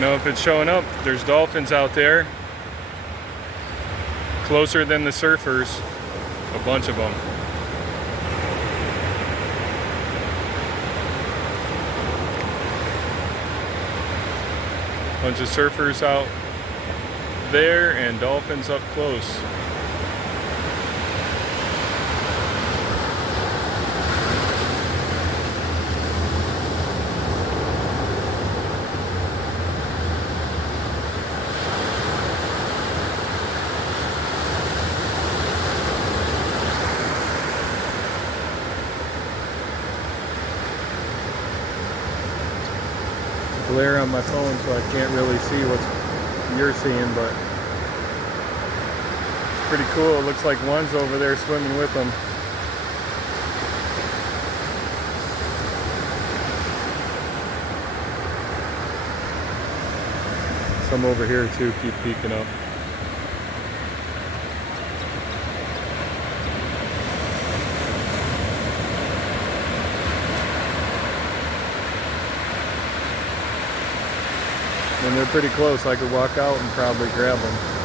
don't know if it's showing up. There's dolphins out there. Closer than the surfers. A bunch of them. Bunch of surfers out there and dolphins up close. Glare on my phone, so I can't really see what you're seeing, but it's pretty cool. It looks like one's over there swimming with them. Some over here too keep peeking up. And they're pretty close. I could walk out and probably grab them.